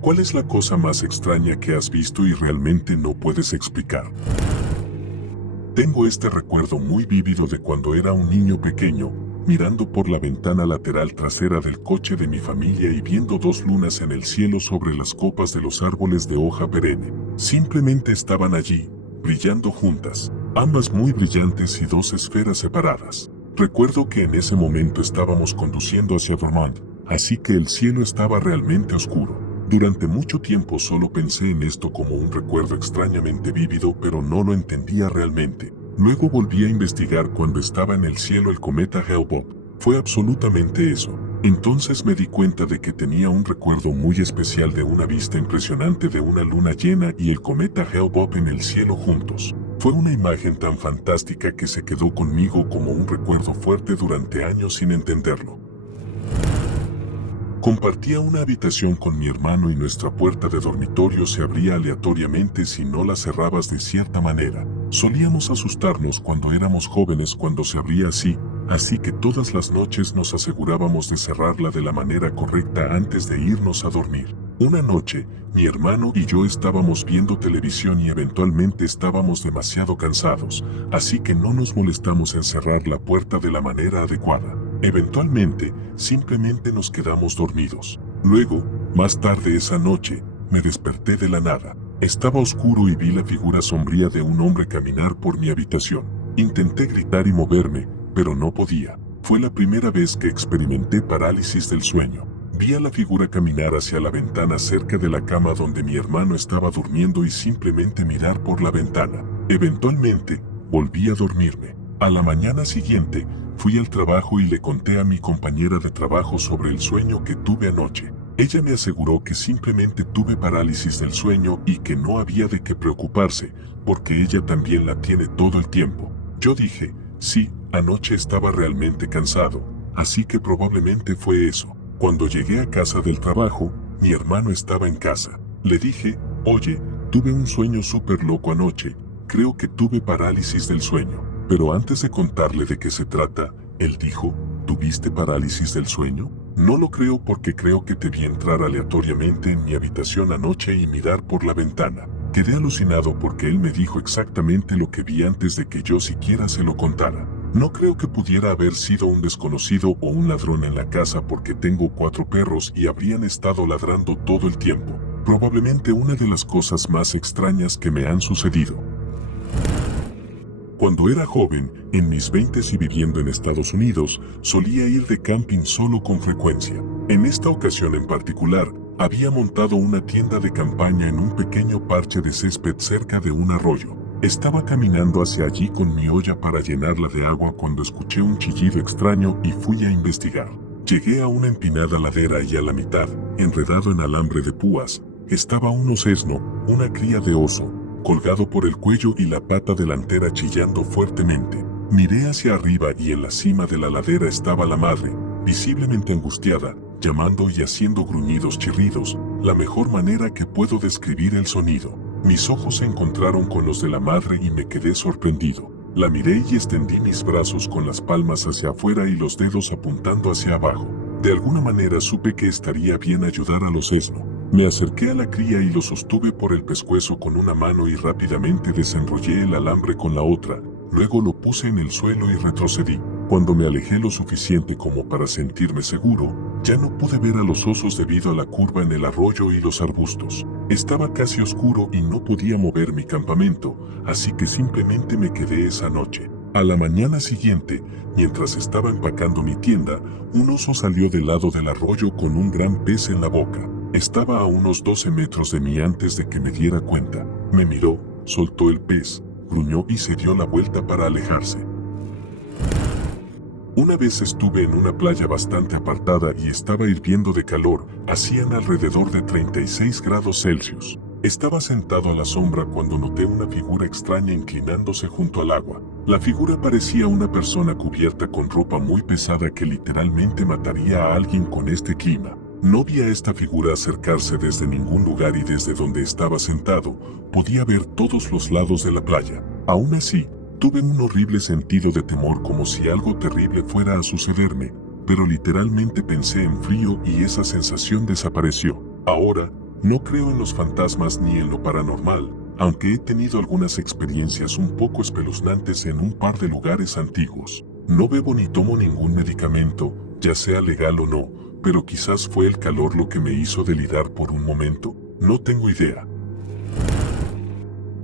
¿Cuál es la cosa más extraña que has visto y realmente no puedes explicar? Tengo este recuerdo muy vívido de cuando era un niño pequeño, mirando por la ventana lateral trasera del coche de mi familia y viendo dos lunas en el cielo sobre las copas de los árboles de hoja perenne. Simplemente estaban allí, brillando juntas, ambas muy brillantes y dos esferas separadas. Recuerdo que en ese momento estábamos conduciendo hacia Vermont, así que el cielo estaba realmente oscuro. Durante mucho tiempo solo pensé en esto como un recuerdo extrañamente vívido, pero no lo entendía realmente. Luego volví a investigar cuando estaba en el cielo el cometa Hale-Bopp. Fue absolutamente eso. Entonces me di cuenta de que tenía un recuerdo muy especial de una vista impresionante de una luna llena y el cometa Hale-Bopp en el cielo juntos. Fue una imagen tan fantástica que se quedó conmigo como un recuerdo fuerte durante años sin entenderlo. Compartía una habitación con mi hermano y nuestra puerta de dormitorio se abría aleatoriamente si no la cerrabas de cierta manera. Solíamos asustarnos cuando éramos jóvenes cuando se abría así que todas las noches nos asegurábamos de cerrarla de la manera correcta antes de irnos a dormir. Una noche, mi hermano y yo estábamos viendo televisión y eventualmente estábamos demasiado cansados, así que no nos molestamos en cerrar la puerta de la manera adecuada. Eventualmente, simplemente nos quedamos dormidos. Luego, más tarde esa noche, me desperté de la nada. Estaba oscuro y vi la figura sombría de un hombre caminar por mi habitación. Intenté gritar y moverme, pero no podía. Fue la primera vez que experimenté parálisis del sueño. Vi a la figura caminar hacia la ventana cerca de la cama donde mi hermano estaba durmiendo y simplemente mirar por la ventana. Eventualmente, volví a dormirme. A la mañana siguiente, fui al trabajo y le conté a mi compañera de trabajo sobre el sueño que tuve anoche. Ella me aseguró que simplemente tuve parálisis del sueño y que no había de qué preocuparse, porque ella también la tiene todo el tiempo. Yo dije, sí, anoche estaba realmente cansado, así que probablemente fue eso. Cuando llegué a casa del trabajo, mi hermano estaba en casa. Le dije, oye, tuve un sueño súper loco anoche, creo que tuve parálisis del sueño. Pero antes de contarle de qué se trata, él dijo, ¿tuviste parálisis del sueño? No lo creo porque creo que te vi entrar aleatoriamente en mi habitación anoche y mirar por la ventana. Quedé alucinado porque él me dijo exactamente lo que vi antes de que yo siquiera se lo contara. No creo que pudiera haber sido un desconocido o un ladrón en la casa porque tengo 4 perros y habrían estado ladrando todo el tiempo. Probablemente una de las cosas más extrañas que me han sucedido. Cuando era joven, en mis 20s y viviendo en Estados Unidos, solía ir de camping solo con frecuencia. En esta ocasión en particular, había montado una tienda de campaña en un pequeño parche de césped cerca de un arroyo. Estaba caminando hacia allí con mi olla para llenarla de agua cuando escuché un chillido extraño y fui a investigar. Llegué a una empinada ladera y a la mitad, enredado en alambre de púas, estaba un osesno, una cría de oso, colgado por el cuello y la pata delantera chillando fuertemente. Miré hacia arriba y en la cima de la ladera estaba la madre, visiblemente angustiada, llamando y haciendo gruñidos chirridos, la mejor manera que puedo describir el sonido. Mis ojos se encontraron con los de la madre y me quedé sorprendido. La miré y extendí mis brazos con las palmas hacia afuera y los dedos apuntando hacia abajo. De alguna manera supe que estaría bien ayudar al osesno. Me acerqué a la cría y lo sostuve por el pescuezo con una mano y rápidamente desenrollé el alambre con la otra, luego lo puse en el suelo y retrocedí. Cuando me alejé lo suficiente como para sentirme seguro, ya no pude ver a los osos debido a la curva en el arroyo y los arbustos. Estaba casi oscuro y no podía mover mi campamento, así que simplemente me quedé esa noche. A la mañana siguiente, mientras estaba empacando mi tienda, un oso salió del lado del arroyo con un gran pez en la boca. Estaba a unos 12 metros de mí antes de que me diera cuenta. Me miró, soltó el pez, gruñó y se dio la vuelta para alejarse. Una vez estuve en una playa bastante apartada y estaba hirviendo de calor, hacían alrededor de 36 grados Celsius. Estaba sentado a la sombra cuando noté una figura extraña inclinándose junto al agua. La figura parecía una persona cubierta con ropa muy pesada que literalmente mataría a alguien con este clima. No vi a esta figura acercarse desde ningún lugar y desde donde estaba sentado, podía ver todos los lados de la playa. Aún así, tuve un horrible sentido de temor como si algo terrible fuera a sucederme, pero literalmente pensé en frío y esa sensación desapareció. Ahora, No creo en los fantasmas ni en lo paranormal, aunque he tenido algunas experiencias un poco espeluznantes en un par de lugares antiguos. No bebo ni tomo ningún medicamento, ya sea legal o no, pero quizás fue el calor lo que me hizo delirar por un momento, no tengo idea.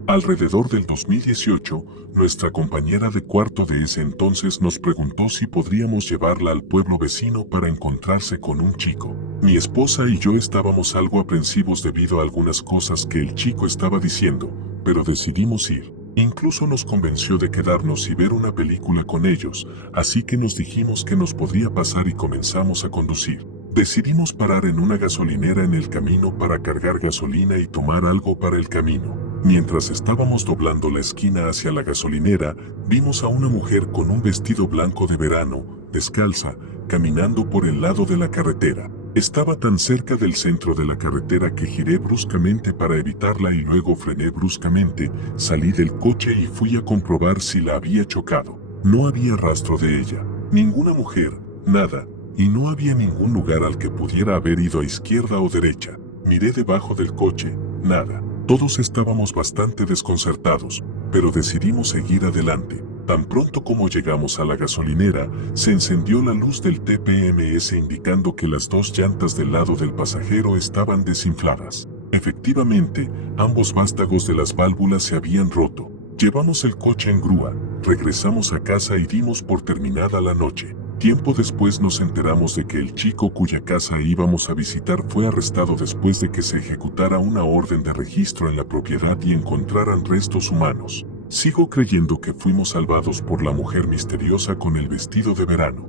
Alrededor del 2018, nuestra compañera de cuarto de ese entonces nos preguntó si podríamos llevarla al pueblo vecino para encontrarse con un chico. Mi esposa y yo estábamos algo aprensivos debido a algunas cosas que el chico estaba diciendo, pero decidimos ir. Incluso nos convenció de quedarnos y ver una película con ellos, así que nos dijimos que nos podría pasar y comenzamos a conducir. Decidimos parar en una gasolinera en el camino para cargar gasolina y tomar algo para el camino. Mientras estábamos doblando la esquina hacia la gasolinera, vimos a una mujer con un vestido blanco de verano, descalza, caminando por el lado de la carretera. Estaba tan cerca del centro de la carretera que giré bruscamente para evitarla y luego frené bruscamente, salí del coche y fui a comprobar si la había chocado. No había rastro de ella, ninguna mujer, nada, y no había ningún lugar al que pudiera haber ido a izquierda o derecha. Miré debajo del coche, nada. Todos estábamos bastante desconcertados, pero decidimos seguir adelante. Tan pronto como llegamos a la gasolinera, se encendió la luz del TPMS indicando que las dos llantas del lado del pasajero estaban desinfladas. Efectivamente, ambos vástagos de las válvulas se habían roto. Llevamos el coche en grúa, regresamos a casa y dimos por terminada la noche. Tiempo después nos enteramos de que el chico cuya casa íbamos a visitar fue arrestado después de que se ejecutara una orden de registro en la propiedad y encontraran restos humanos. Sigo creyendo que fuimos salvados por la mujer misteriosa con el vestido de verano.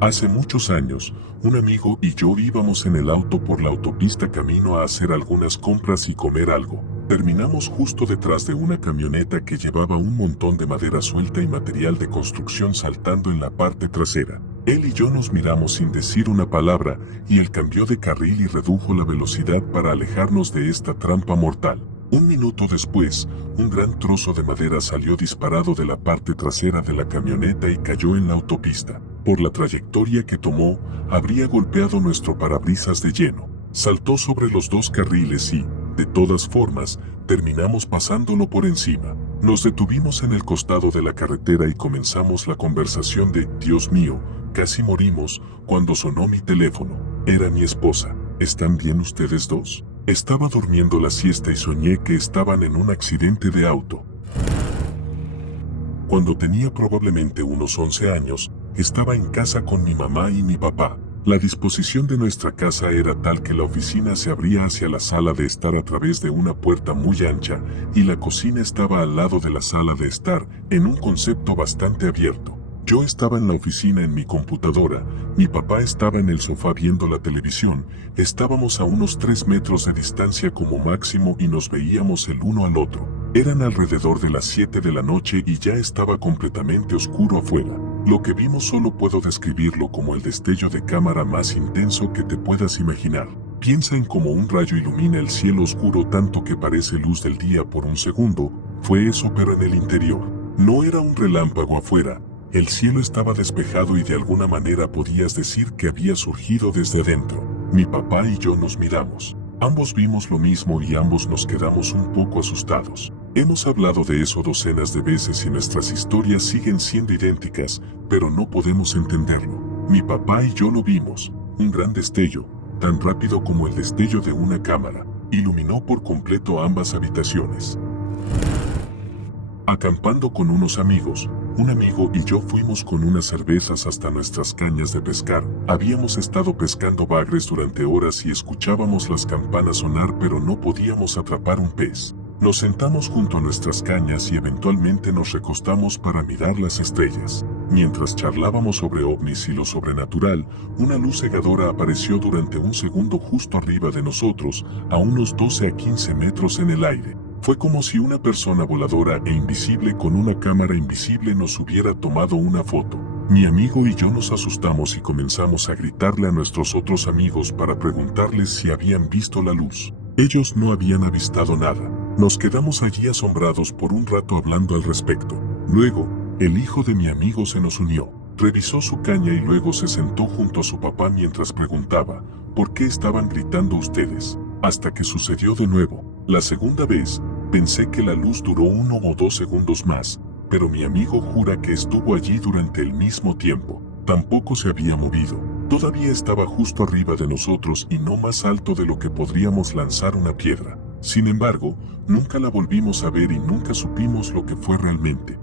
Hace muchos años, un amigo y yo íbamos en el auto por la autopista camino a hacer algunas compras y comer algo. Terminamos justo detrás de una camioneta que llevaba un montón de madera suelta y material de construcción saltando en la parte trasera. Él y yo nos miramos sin decir una palabra y él cambió de carril y redujo la velocidad para alejarnos de esta trampa mortal. Un minuto después, un gran trozo de madera salió disparado de la parte trasera de la camioneta y cayó en la autopista. Por la trayectoria que tomó, habría golpeado nuestro parabrisas de lleno. Saltó sobre los dos carriles y, de todas formas, terminamos pasándolo por encima. Nos detuvimos en el costado de la carretera y comenzamos la conversación de «Dios mío, casi morimos», cuando sonó mi teléfono. Era mi esposa. ¿Están bien ustedes dos? Estaba durmiendo la siesta y soñé que estaban en un accidente de auto. Cuando tenía probablemente unos 11 años, estaba en casa con mi mamá y mi papá. La disposición de nuestra casa era tal que la oficina se abría hacia la sala de estar a través de una puerta muy ancha y la cocina estaba al lado de la sala de estar, en un concepto bastante abierto. Yo estaba en la oficina en mi computadora, mi papá estaba en el sofá viendo la televisión, estábamos a unos 3 metros de distancia como máximo y nos veíamos el uno al otro. Eran alrededor de las 7 de la noche y ya estaba completamente oscuro afuera. Lo que vimos solo puedo describirlo como el destello de cámara más intenso que te puedas imaginar. Piensa en cómo un rayo ilumina el cielo oscuro tanto que parece luz del día por un segundo. Fue eso, pero en el interior. No era un relámpago afuera. El cielo estaba despejado y de alguna manera podías decir que había surgido desde adentro. Mi papá y yo nos miramos. Ambos vimos lo mismo y ambos nos quedamos un poco asustados. Hemos hablado de eso docenas de veces y nuestras historias siguen siendo idénticas, pero no podemos entenderlo. Mi papá y yo lo vimos. Un gran destello, tan rápido como el destello de una cámara, iluminó por completo ambas habitaciones. Acampando con unos amigos, un amigo y yo fuimos con unas cervezas hasta nuestras cañas de pescar. Habíamos estado pescando bagres durante horas y escuchábamos las campanas sonar, pero no podíamos atrapar un pez. Nos sentamos junto a nuestras cañas y eventualmente nos recostamos para mirar las estrellas. Mientras charlábamos sobre ovnis y lo sobrenatural, una luz cegadora apareció durante un segundo justo arriba de nosotros, a unos 12 a 15 metros en el aire. Fue como si una persona voladora e invisible con una cámara invisible nos hubiera tomado una foto. Mi amigo y yo nos asustamos y comenzamos a gritarle a nuestros otros amigos para preguntarles si habían visto la luz. Ellos no habían avistado nada. Nos quedamos allí asombrados por un rato hablando al respecto. Luego, el hijo de mi amigo se nos unió. Revisó su caña y luego se sentó junto a su papá mientras preguntaba, ¿por qué estaban gritando ustedes? Hasta que sucedió de nuevo. La segunda vez, pensé que la luz duró 1 o 2 segundos más, pero mi amigo jura que estuvo allí durante el mismo tiempo. Tampoco se había movido. Todavía estaba justo arriba de nosotros y no más alto de lo que podríamos lanzar una piedra. Sin embargo, nunca la volvimos a ver y nunca supimos lo que fue realmente.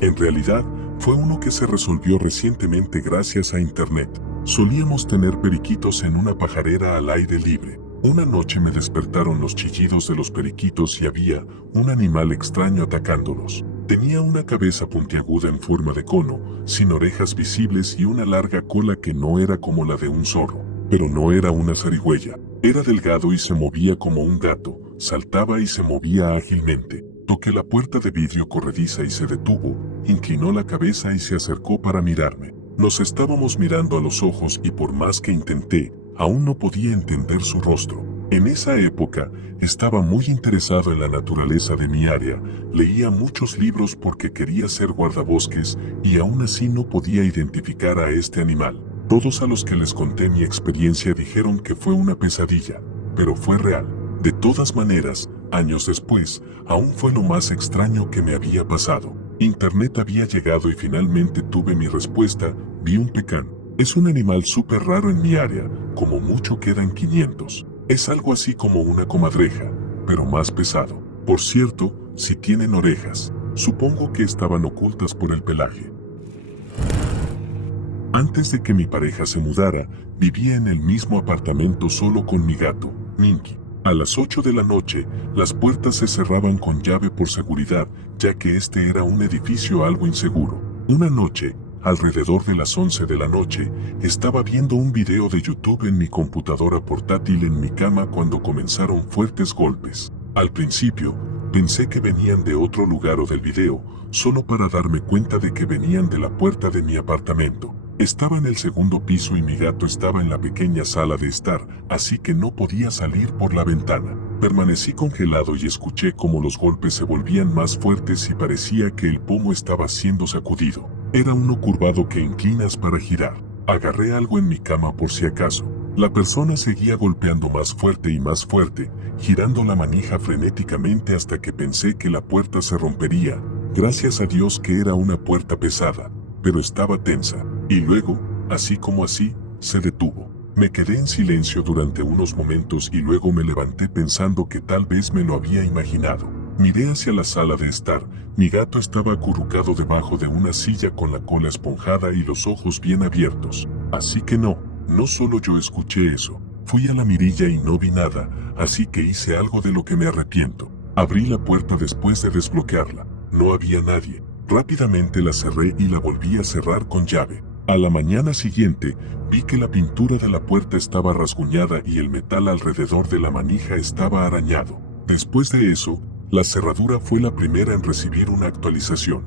En realidad, fue uno que se resolvió recientemente gracias a internet. Solíamos tener periquitos en una pajarera al aire libre. Una noche me despertaron los chillidos de los periquitos y había un animal extraño atacándolos. Tenía una cabeza puntiaguda en forma de cono, sin orejas visibles y una larga cola que no era como la de un zorro, pero no era una zarigüeya. Era delgado y se movía como un gato, saltaba y se movía ágilmente. Toqué la puerta de vidrio corrediza y se detuvo, inclinó la cabeza y se acercó para mirarme. Nos estábamos mirando a los ojos y por más que intenté, aún no podía entender su rostro. En esa época, estaba muy interesado en la naturaleza de mi área, leía muchos libros porque quería ser guardabosques y aún así no podía identificar a este animal. Todos a los que les conté mi experiencia dijeron que fue una pesadilla, pero fue real. De todas maneras, años después, aún fue lo más extraño que me había pasado. Internet había llegado y finalmente tuve mi respuesta, vi un pecán. Es un animal súper raro en mi área, como mucho quedan 500. Es algo así como una comadreja, pero más pesado. Por cierto, si tienen orejas, supongo que estaban ocultas por el pelaje. Antes de que mi pareja se mudara, vivía en el mismo apartamento solo con mi gato, Minky. A las 8 de la noche, las puertas se cerraban con llave por seguridad, ya que este era un edificio algo inseguro. Una noche, alrededor de las 11 de la noche, estaba viendo un video de YouTube en mi computadora portátil en mi cama cuando comenzaron fuertes golpes. Al principio, pensé que venían de otro lugar o del video, solo para darme cuenta de que venían de la puerta de mi apartamento. Estaba en el segundo piso y mi gato estaba en la pequeña sala de estar, así que no podía salir por la ventana. Permanecí congelado y escuché cómo los golpes se volvían más fuertes y parecía que el pomo estaba siendo sacudido. Era uno curvado que inclinas para girar. Agarré algo en mi cama por si acaso. La persona seguía golpeando más fuerte, girando la manija frenéticamente hasta que pensé que la puerta se rompería. Gracias a Dios que era una puerta pesada, pero estaba tensa. Y luego, así como así, se detuvo. Me quedé en silencio durante unos momentos y luego me levanté pensando que tal vez me lo había imaginado. Miré hacia la sala de estar. Mi gato estaba acurrucado debajo de una silla con la cola esponjada y los ojos bien abiertos. Así que no solo yo escuché eso. Fui a la mirilla y no vi nada, así que hice algo de lo que me arrepiento. Abrí la puerta después de desbloquearla. No había nadie. Rápidamente la cerré y la volví a cerrar con llave. A la mañana siguiente, vi que la pintura de la puerta estaba rasguñada y el metal alrededor de la manija estaba arañado. Después de eso, la cerradura fue la primera en recibir una actualización.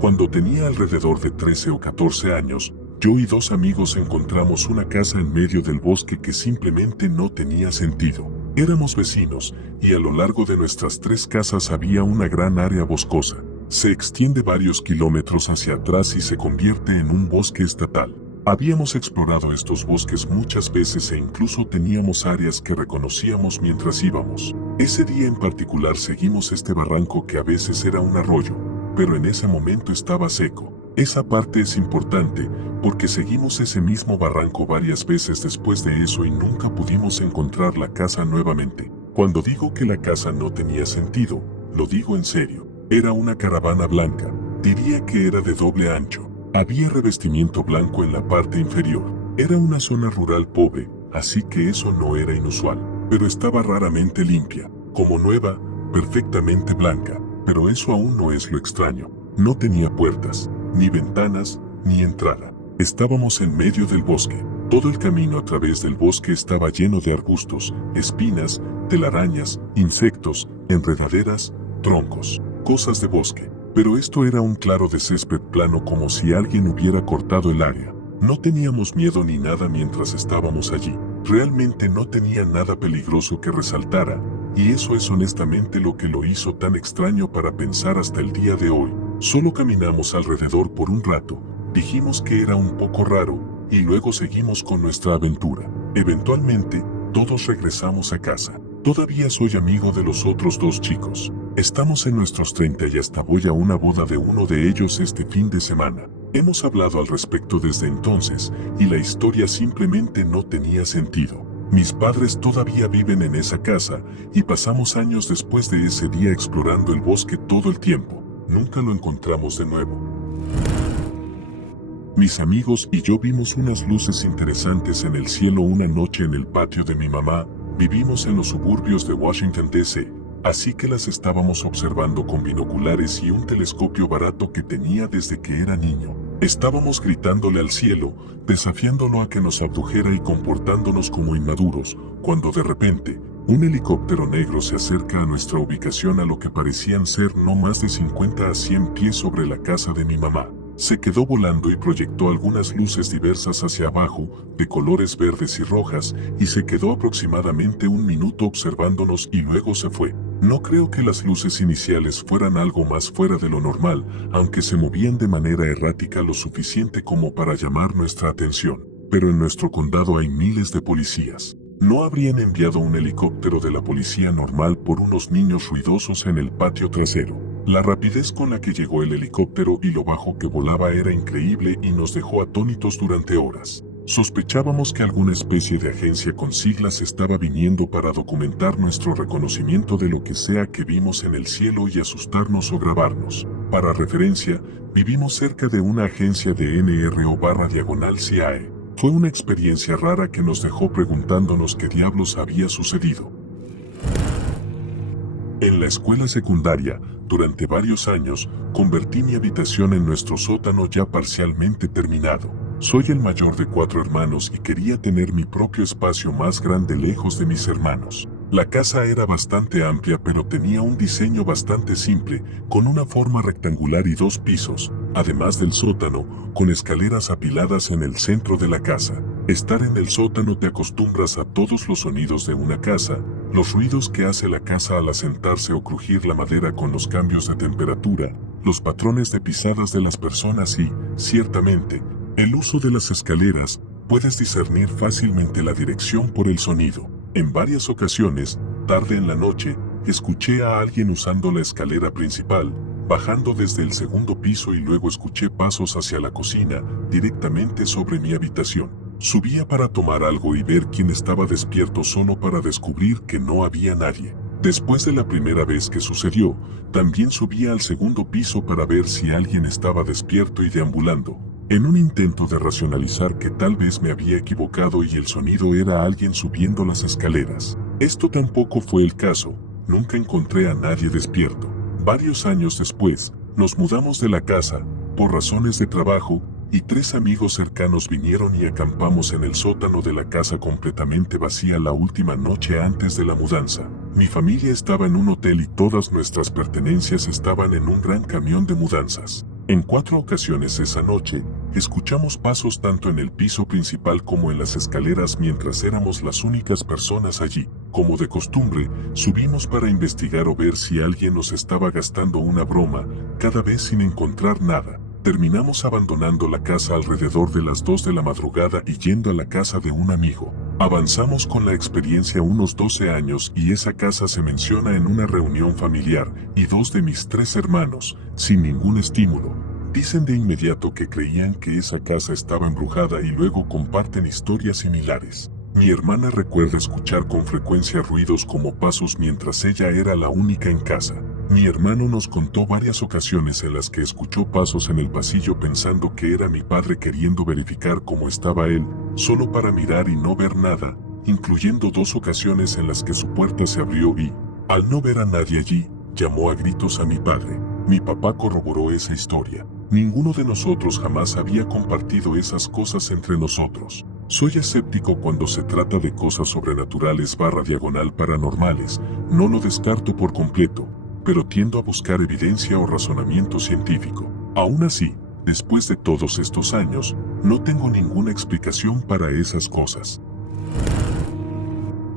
Cuando tenía alrededor de 13 o 14 años, yo y 2 amigos encontramos una casa en medio del bosque que simplemente no tenía sentido. Éramos vecinos, y a lo largo de nuestras 3 casas había una gran área boscosa. Se extiende varios kilómetros hacia atrás y se convierte en un bosque estatal. Habíamos explorado estos bosques muchas veces e incluso teníamos áreas que reconocíamos mientras íbamos. Ese día en particular seguimos este barranco que a veces era un arroyo, pero en ese momento estaba seco. Esa parte es importante porque seguimos ese mismo barranco varias veces después de eso y nunca pudimos encontrar la casa nuevamente. Cuando digo que la casa no tenía sentido, lo digo en serio. Era una caravana blanca, diría que era de doble ancho. Había revestimiento blanco en la parte inferior. Era una zona rural pobre, así que eso no era inusual, pero estaba raramente limpia, como nueva, perfectamente blanca. Pero eso aún no es lo extraño. No tenía puertas, ni ventanas, ni entrada. Estábamos en medio del bosque. Todo el camino a través del bosque estaba lleno de arbustos, espinas, telarañas, insectos, enredaderas, troncos, cosas de bosque. Pero esto era un claro de césped plano como si alguien hubiera cortado el área. No teníamos miedo ni nada mientras estábamos allí. Realmente no tenía nada peligroso que resaltara, y eso es honestamente lo que lo hizo tan extraño para pensar hasta el día de hoy. Solo caminamos alrededor por un rato, dijimos que era un poco raro, y luego seguimos con nuestra aventura. Eventualmente, todos regresamos a casa. Todavía soy amigo de los otros dos chicos. Estamos en nuestros 30 y hasta voy a una boda de uno de ellos este fin de semana. Hemos hablado al respecto desde entonces, y la historia simplemente no tenía sentido. Mis padres todavía viven en esa casa, y pasamos años después de ese día explorando el bosque todo el tiempo. Nunca lo encontramos de nuevo. Mis amigos y yo vimos unas luces interesantes en el cielo una noche en el patio de mi mamá. Vivimos en los suburbios de Washington, D.C., así que las estábamos observando con binoculares y un telescopio barato que tenía desde que era niño. Estábamos gritándole al cielo, desafiándolo a que nos abdujera y comportándonos como inmaduros, cuando de repente, un helicóptero negro se acerca a nuestra ubicación a lo que parecían ser no más de 50 a 100 pies sobre la casa de mi mamá. Se quedó volando y proyectó algunas luces diversas hacia abajo, de colores verdes y rojas, y se quedó aproximadamente un minuto observándonos y luego se fue. No creo que las luces iniciales fueran algo más fuera de lo normal, aunque se movían de manera errática lo suficiente como para llamar nuestra atención. Pero en nuestro condado hay miles de policías. No habrían enviado un helicóptero de la policía normal por unos niños ruidosos en el patio trasero. La rapidez con la que llegó el helicóptero y lo bajo que volaba era increíble y nos dejó atónitos durante horas. Sospechábamos que alguna especie de agencia con siglas estaba viniendo para documentar nuestro reconocimiento de lo que sea que vimos en el cielo y asustarnos o grabarnos. Para referencia, vivimos cerca de una agencia de NRO/CIA. Fue una experiencia rara que nos dejó preguntándonos qué diablos había sucedido. En la escuela secundaria, durante varios años, convertí mi habitación en nuestro sótano ya parcialmente terminado. Soy el mayor de 4 hermanos y quería tener mi propio espacio más grande lejos de mis hermanos. La casa era bastante amplia pero tenía un diseño bastante simple, con una forma rectangular y 2 pisos, además del sótano, con escaleras apiladas en el centro de la casa. Estar en el sótano te acostumbras a todos los sonidos de una casa, los ruidos que hace la casa al asentarse o crujir la madera con los cambios de temperatura, los patrones de pisadas de las personas y, ciertamente, el uso de las escaleras. Puedes discernir fácilmente la dirección por el sonido. En varias ocasiones, tarde en la noche, escuché a alguien usando la escalera principal, bajando desde el segundo piso y luego escuché pasos hacia la cocina, directamente sobre mi habitación. Subía para tomar algo y ver quién estaba despierto solo para descubrir que no había nadie. Después de la primera vez que sucedió, también subía al segundo piso para ver si alguien estaba despierto y deambulando, en un intento de racionalizar que tal vez me había equivocado y el sonido era alguien subiendo las escaleras. Esto tampoco fue el caso, nunca encontré a nadie despierto. Varios años después, nos mudamos de la casa, por razones de trabajo, y 3 amigos cercanos vinieron y acampamos en el sótano de la casa completamente vacía la última noche antes de la mudanza. Mi familia estaba en un hotel y todas nuestras pertenencias estaban en un gran camión de mudanzas. En 4 ocasiones esa noche, escuchamos pasos tanto en el piso principal como en las escaleras mientras éramos las únicas personas allí. Como de costumbre, subimos para investigar o ver si alguien nos estaba gastando una broma, cada vez sin encontrar nada. Terminamos abandonando la casa alrededor de las 2 de la madrugada y yendo a la casa de un amigo. Avanzamos con la experiencia unos 12 años y esa casa se menciona en una reunión familiar y 2 de mis 3 hermanos, sin ningún estímulo, dicen de inmediato que creían que esa casa estaba embrujada y luego comparten historias similares. Mi hermana recuerda escuchar con frecuencia ruidos como pasos mientras ella era la única en casa. Mi hermano nos contó varias ocasiones en las que escuchó pasos en el pasillo pensando que era mi padre queriendo verificar cómo estaba él, solo para mirar y no ver nada, incluyendo 2 ocasiones en las que su puerta se abrió y, al no ver a nadie allí, llamó a gritos a mi padre. Mi papá corroboró esa historia. Ninguno de nosotros jamás había compartido esas cosas entre nosotros. Soy escéptico cuando se trata de cosas sobrenaturales/paranormales, no lo descarto por completo, pero tiendo a buscar evidencia o razonamiento científico. Aún así, después de todos estos años, no tengo ninguna explicación para esas cosas.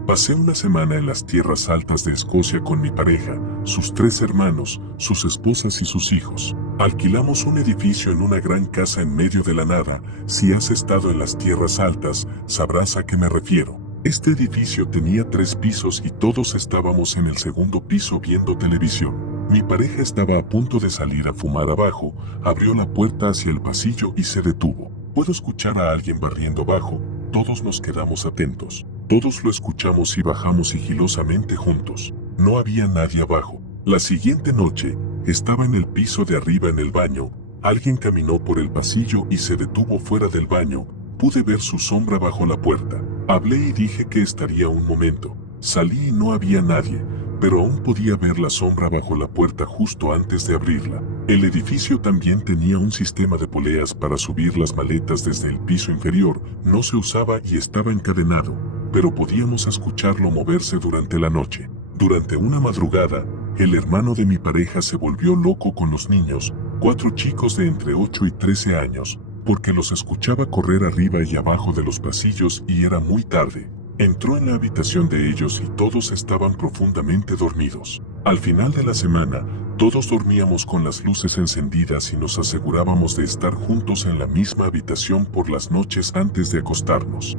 Pasé una semana en las tierras altas de Escocia con mi pareja, sus 3 hermanos, sus esposas y sus hijos. Alquilamos un edificio en una gran casa en medio de la nada. Si has estado en las tierras altas, sabrás a qué me refiero. Este edificio tenía 3 pisos y todos estábamos en el segundo piso viendo televisión. Mi pareja estaba a punto de salir a fumar abajo, abrió la puerta hacia el pasillo y se detuvo. Puedo escuchar a alguien barriendo abajo. Todos nos quedamos atentos. Todos lo escuchamos y bajamos sigilosamente juntos. No había nadie abajo. La siguiente noche, estaba en el piso de arriba en el baño. Alguien caminó por el pasillo y se detuvo fuera del baño. Pude ver su sombra bajo la puerta. Hablé y dije que estaría un momento. Salí y no había nadie, pero aún podía ver la sombra bajo la puerta justo antes de abrirla. El edificio también tenía un sistema de poleas para subir las maletas desde el piso inferior. No se usaba y estaba encadenado, pero podíamos escucharlo moverse durante la noche. Durante una madrugada, el hermano de mi pareja se volvió loco con los niños, 4 chicos de entre 8 y 13 años, porque los escuchaba correr arriba y abajo de los pasillos y era muy tarde. Entró en la habitación de ellos y todos estaban profundamente dormidos. Al final de la semana, todos dormíamos con las luces encendidas y nos asegurábamos de estar juntos en la misma habitación por las noches antes de acostarnos.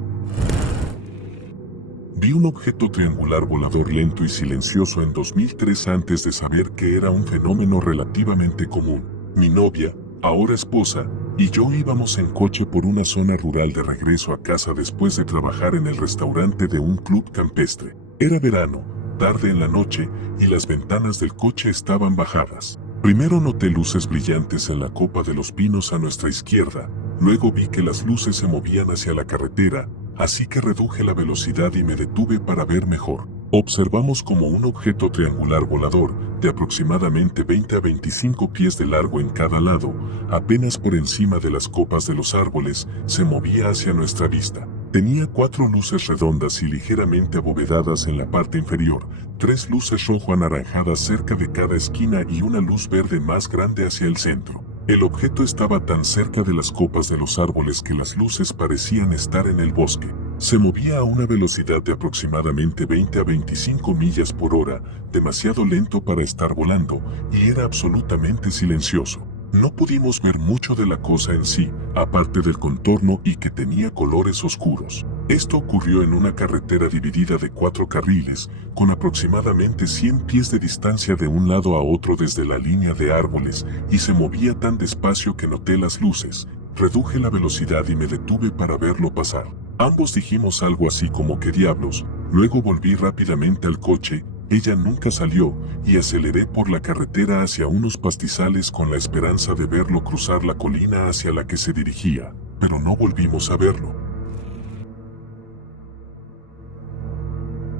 Vi un objeto triangular volador lento y silencioso en 2003 antes de saber que era un fenómeno relativamente común. Mi novia, ahora esposa, y yo íbamos en coche por una zona rural de regreso a casa después de trabajar en el restaurante de un club campestre. Era verano, tarde en la noche, y las ventanas del coche estaban bajadas. Primero noté luces brillantes en la copa de los pinos a nuestra izquierda, luego vi que las luces se movían hacia la carretera, así que reduje la velocidad y me detuve para ver mejor. Observamos como un objeto triangular volador, de aproximadamente 20 a 25 pies de largo en cada lado, apenas por encima de las copas de los árboles, se movía hacia nuestra vista. Tenía 4 luces redondas y ligeramente abovedadas en la parte inferior, 3 luces rojo-anaranjadas cerca de cada esquina y una luz verde más grande hacia el centro. El objeto estaba tan cerca de las copas de los árboles que las luces parecían estar en el bosque. Se movía a una velocidad de aproximadamente 20 a 25 millas por hora, demasiado lento para estar volando, y era absolutamente silencioso. No pudimos ver mucho de la cosa en sí, aparte del contorno y que tenía colores oscuros. Esto ocurrió en una carretera dividida de 4 carriles, con aproximadamente 100 pies de distancia de un lado a otro desde la línea de árboles, y se movía tan despacio que noté las luces. Reduje la velocidad y me detuve para verlo pasar. Ambos dijimos algo así como ¿qué diablos? Luego volví rápidamente al coche. Ella nunca salió, y aceleré por la carretera hacia unos pastizales con la esperanza de verlo cruzar la colina hacia la que se dirigía, pero no volvimos a verlo.